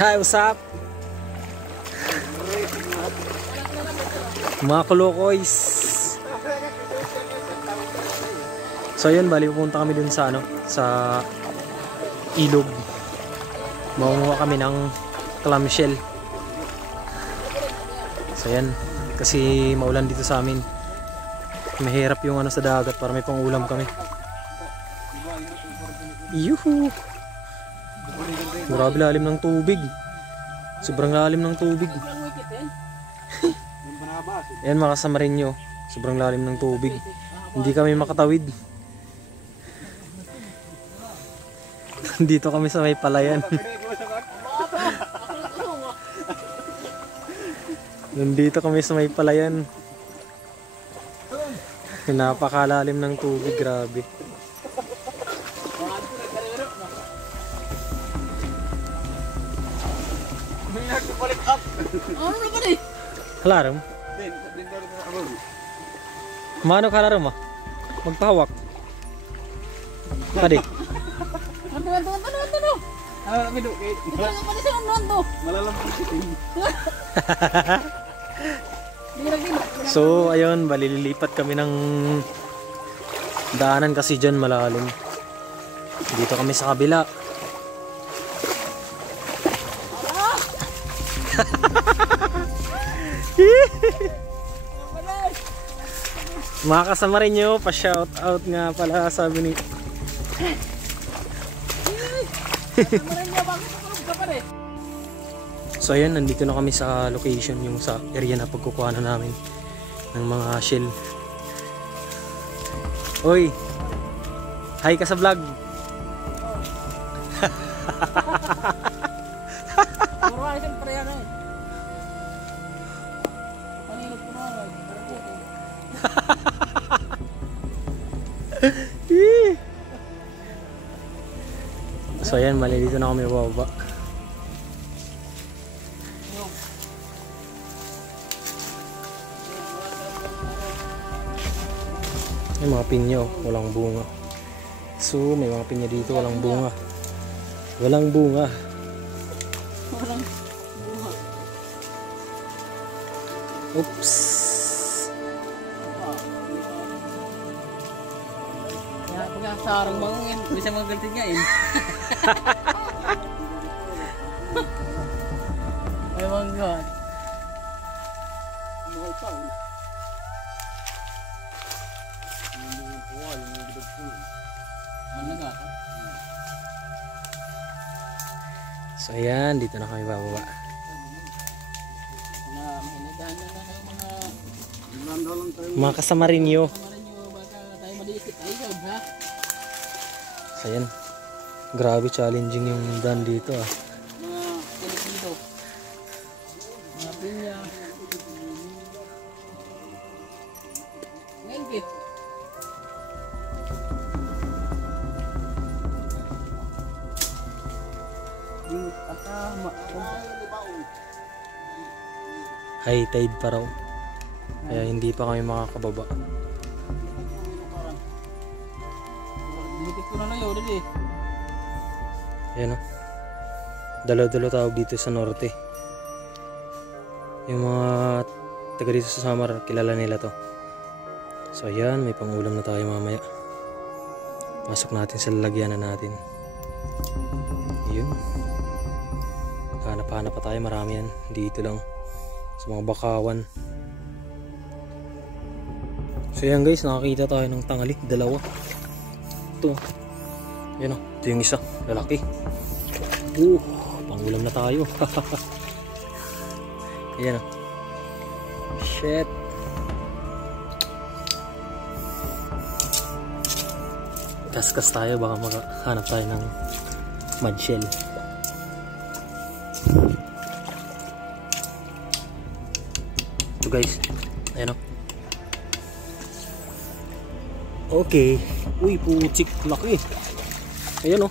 Hi, what's up? Mga kolokoys. So yun, bali pupunta kami dun sa ano, sa ilog. Mamunguha kami ng clamshell. So yan, kasi maulan dito sa amin. Mahirap yung ano sa dagat para may pang-ulam kami. Yuhu! Grabe lalim ng tubig. Sobrang lalim ng tubig. Ayan mga kasamarinyo, sobrang lalim ng tubig. Hindi kami makatawid. Dito kami sa may palayan. Nandito kami sa may palayan. Napakalalim ng tubig, grabe. Halaram? Mano ka halaram ah? Magpahawak. Adi? So ayun, balililipat kami ng daanan kasi dyan malalim. Dito kami sa kabila. Mga kasama rin nyo, pa-shout out nga pala sabi ni So ayan, nandito na kami sa location, yung sa area na pagkukuha na namin ng mga shell. Oy, hi ka sa vlog. So ayan, mali dito na kami bababa. May mga pinya, walang bunga. So may mga pinya dito, walang bunga. Walang bunga. Walang bunga. Oops. Kaya pag sarang mangungin, bisa magagaltin nga eh. Ay manggat. Mahal pa ulit. So ayan, dito na kami bababa. Mga kasama rin nyo. So ayan, grabe challenging yung daan dito ah. Mga pinya. Ngengkit. High tide pa raw, kaya hindi pa kami makakababa. Ayan o, dalo-dalo tawag dito sa norte. Yung mga taga dito sa Samar, kilala nila to. So ayan, may pangulam na tayo mamaya. Pasok natin sa lalagyanan natin. Yun, hanap-hanap pa tayo, marami yan dito lang sa mga bakawan. So yan guys, nakakita tayo ng tangali, dalawa. Ito, yan o, ito yung isa, lalaki. Pangulam na tayo. Ayan o, shit. Kaskas tayo, baka makahanap tayo ng mud shell. Ito guys, ayan o. Okay. Uy, putik, laki. Ayan o.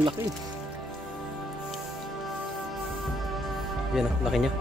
Laki. Ayan o, laki niya.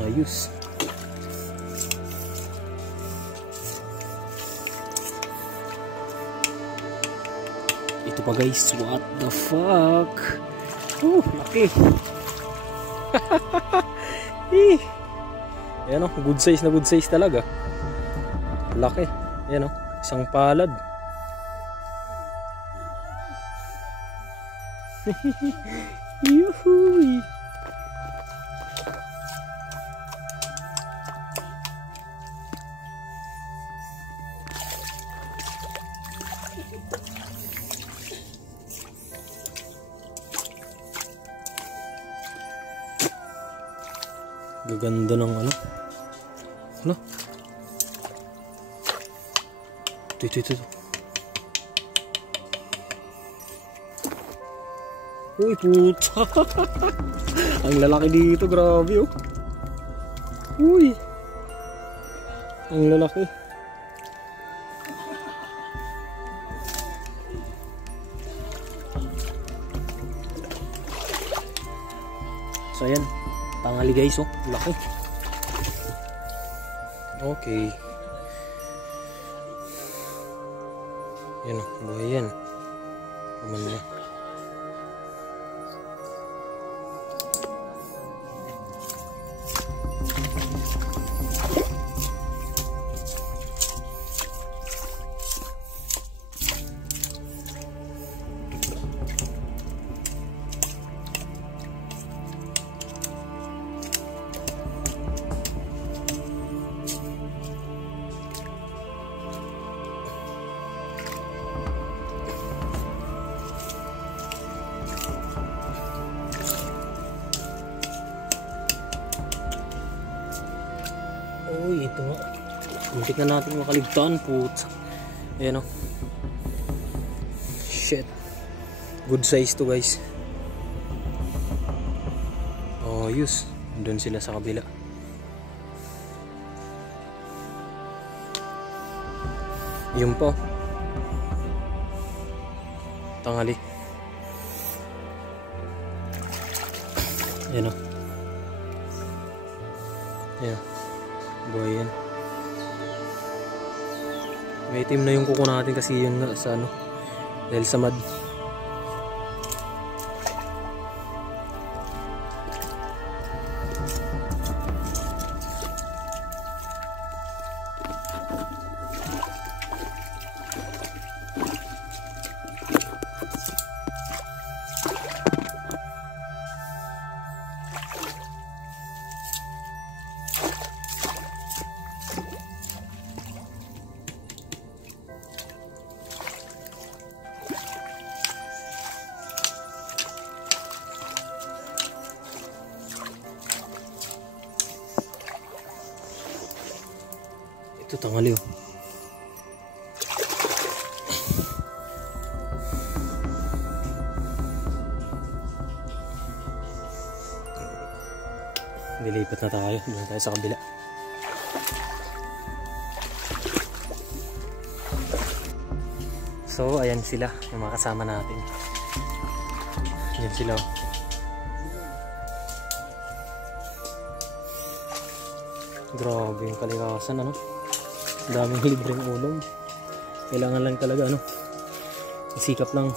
Ayos. Ito pa guys, what the fuck? Laki. Ayan o, good size na good size talaga. Laki. Ayan o, isang palad. Yuhuy. Gaganda ng ano. Hala. Ito. Uy, puta. Ang lalaki dito, grabe oh. Uy. Ang lalaki. So ayan, tangali guys oh, laki. Okay. Yan oh, buhay yan. Naman na. Uy, ito nga. Muntik na natin makaligtaan, putz. Ayan o. Shit. Good size to guys. Oh, yus. Doon sila sa kabila. Yun po. Tangali. Ayan o. Ayan. Buhay yan. May itim na yung kuko natin kasi yun nga sa ano, dahil sa mud. Ito tangali oh. Dilipat na tayo. Doon tayo sa kabila. So ayan sila, yung mga kasama natin. Ayan sila oh. Grabe yung kalikasan ano. Daming libreng ulam. Kailangan lang talaga ano, isikap lang.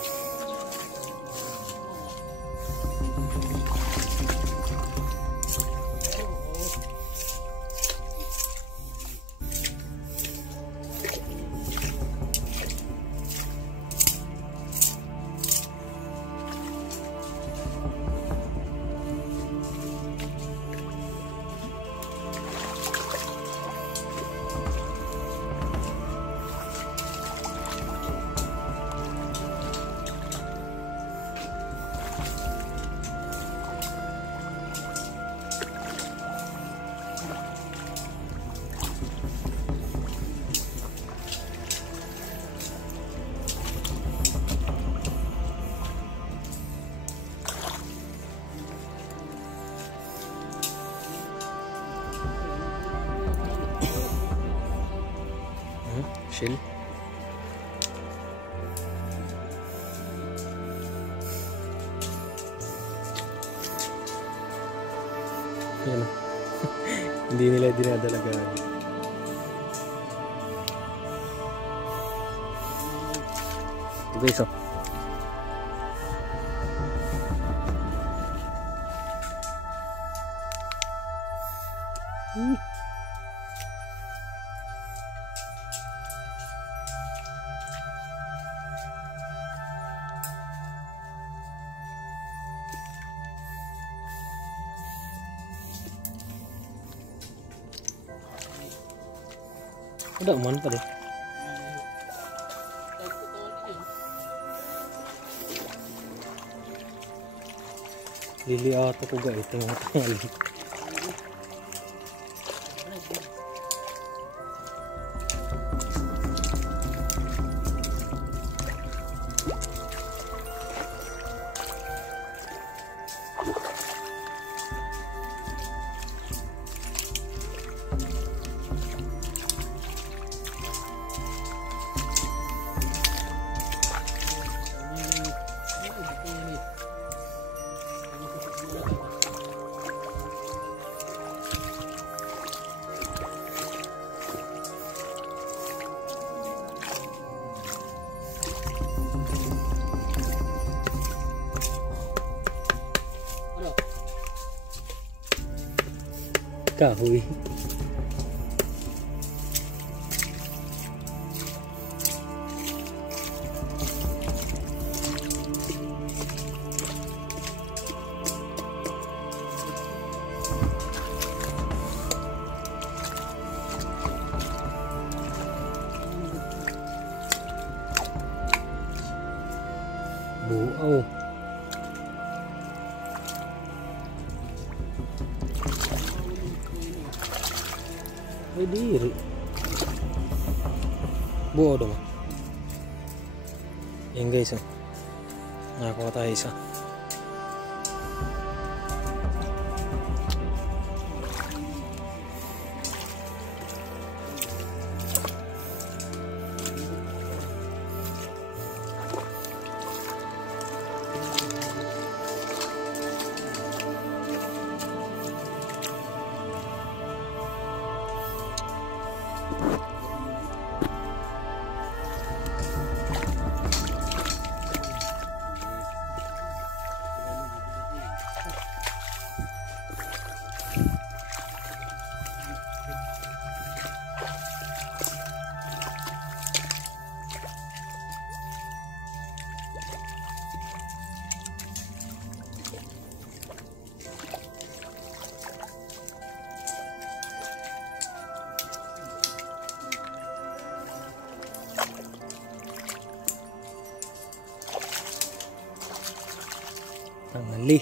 Shell. Yan. Hindi nila dinadalagaan. Ito guys oh. Ada man pa rin. Lili ata ko ga ito ng tangali. Kahoy. Buaw. Ay diri. Buo dong. Yan guys, oh. Nakakuha tayo isa. Tangali.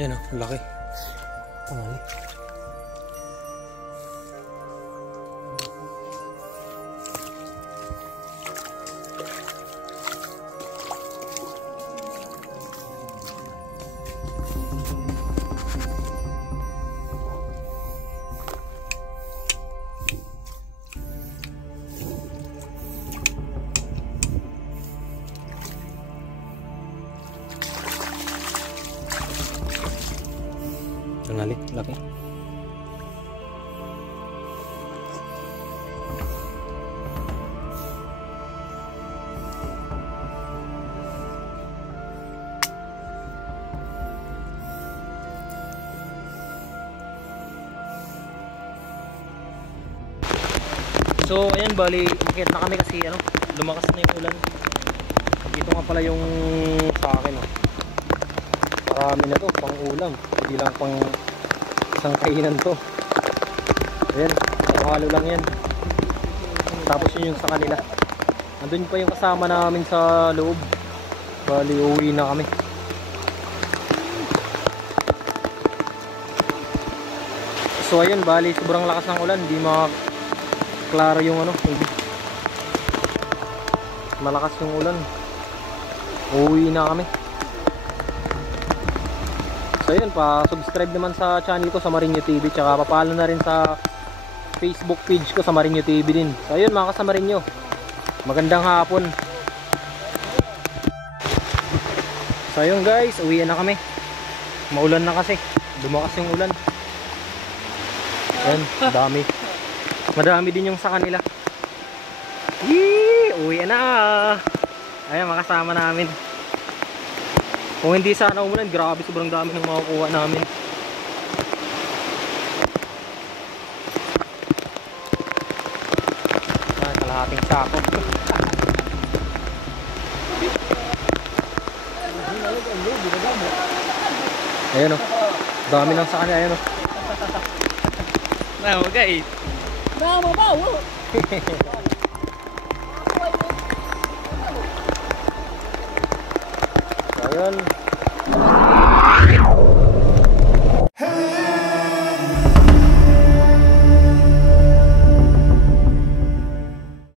Yan, oh, laki. Tangali. Tangali, laki. So ayan, bali umakyat na kami kasi ano, lumakas na yung ulan. Dito nga pala yung sa akin, oh. Marami na to, pang ulam. Hindi lang pang isang kainan to. Ayan, halo lang yan. Tapos yun yung sa kanila. Andun pa yung kasama namin sa loob. Bali, uwi na kami. So ayun, bali sobrang lakas ng ulan. Hindi klaro yung ano, tubig. Malakas yung ulan. Uwi na kami. So yun, pa-subscribe naman sa channel ko sa Marinyo TV, tsaka papalo na rin sa Facebook page ko sa Marinyo TV din. So yun mga kasamarinyo, magandang hapon. So ayun guys, uwi na kami. Maulan na kasi. Dumakas yung ulan. Ayan, dami. Madami din yung sa kanila. Yee! Uwi na. Ayan, makasama namin. Kung hindi sana umulan, grabe sobrang dami ng makukuha namin. Ayan, kalahating sako. Ayan o. Dami lang sa kanila. Ayan o. Guys. Damo ba? Ayun.